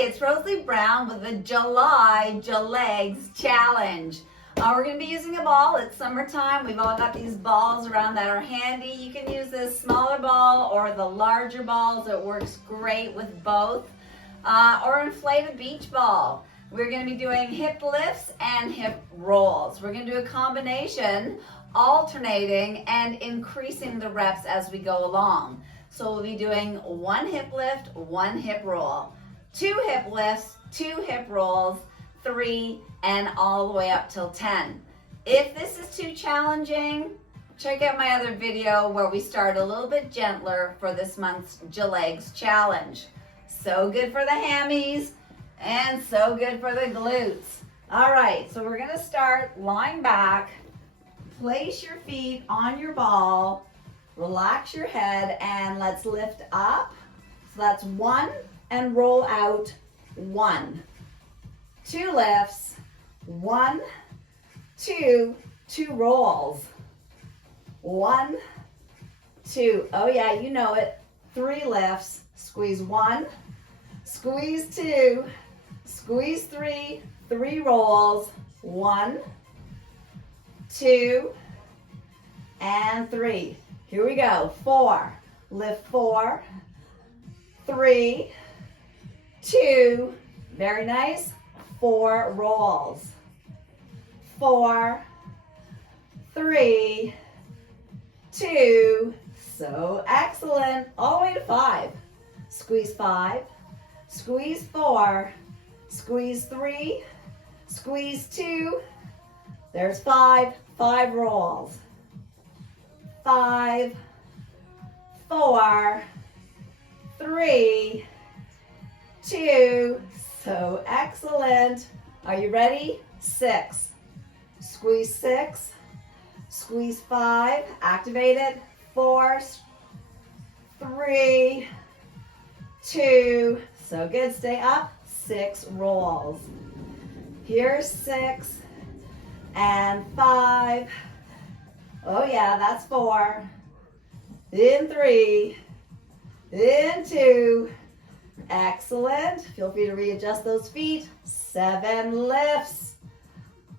it's Rosalie Brown with the July JuLEGS challenge. We're going to be using a ball. It's summertime. We've all got these balls around that are handy. You can use this smaller ball or the larger balls. It works great with both. Or inflated beach ball. We're going to be doing hip lifts and hip rolls. We're going to do a combination, alternating and increasing the reps as we go along. So we'll be doing one hip lift, one hip roll, two hip lifts, two hip rolls, 3, and all the way up till 10. If this is too challenging, check out my other video where we start a little bit gentler for this month's JuLEGS challenge. So good for the hammies and so good for the glutes. All right, so we're gonna start lying back. Place your feet on your ball, relax your head, and let's lift up. So that's 1 and roll out, 1. 2 lifts, 1, 2, 2 rolls, 1, 2, oh yeah, you know it, 3 lifts, squeeze 1, squeeze 2, squeeze 3, 3 rolls, 1, 2, and 3. Here we go, 4, lift 4, 3, 2, very nice, 4 rolls, 4, 3, 2, so excellent, all the way to 5, squeeze 5, squeeze 4, squeeze 3, squeeze 2, there's 5, 5 rolls, 5, 4, 3, 2, so excellent. Are you ready? 6, squeeze 6, squeeze 5, activate it, 4, 3, 2, so good, stay up, 6 rolls. Here's 6 and 5. Oh yeah, that's 4. In 3, in 2, excellent. Feel free to readjust those feet. 7 lifts,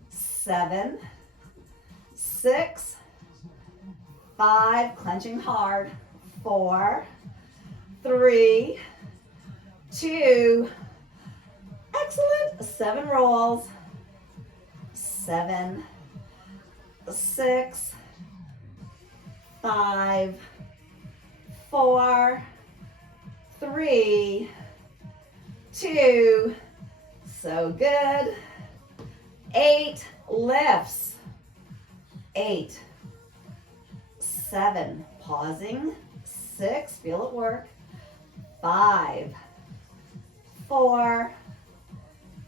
7, 6, 5, clenching hard, 4, 3, 2, excellent, 7 rolls, 7, 6, 5, 4, 3, 2, so good, 8 lifts, 8, 7, pausing, 6, feel it work, 5, 4,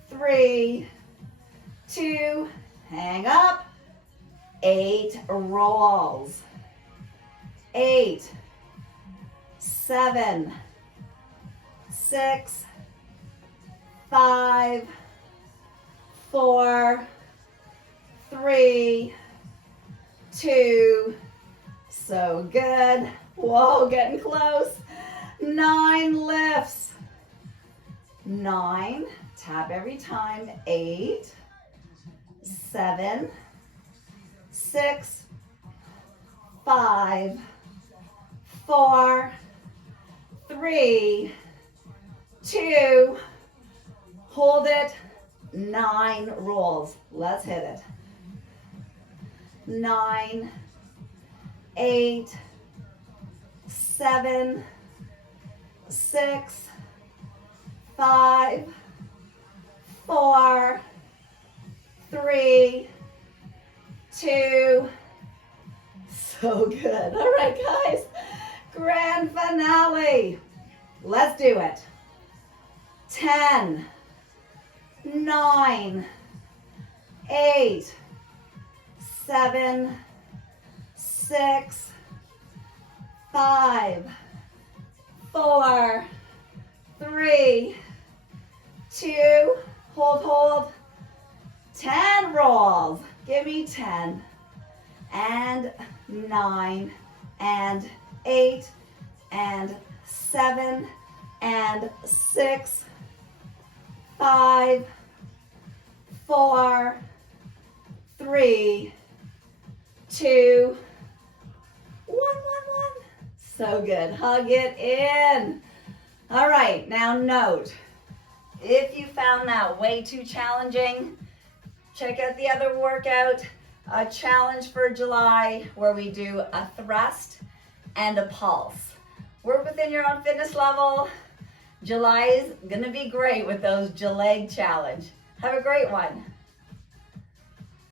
3, 2, hang up, 8 rolls, 8, 7, 6, 5, 4, 3, 2, so good. Whoa, getting close. 9 lifts, 9, tap every time, 8, 7, 6, 5, 4, 3, 2, hold it, 9 rolls. Let's hit it. 9, 8, 7, 6, 5, 4, 3, 2, so good. All right, guys, grand finale. Let's do it. 10, 9, 8, 7, 6, 5, 4, 3, 2, hold, 10 rolls. Give me 10, and 9, and 8, and 7, and 6, 5, 4, 3, 2, 1, 1, 1. So good. Hug it in. All right, now note, if you found that way too challenging, check out the other workout, a challenge for July, where we do a thrust and a pulse. Work within your own fitness level. July is gonna be great with those JuLEG challenge. Have a great one.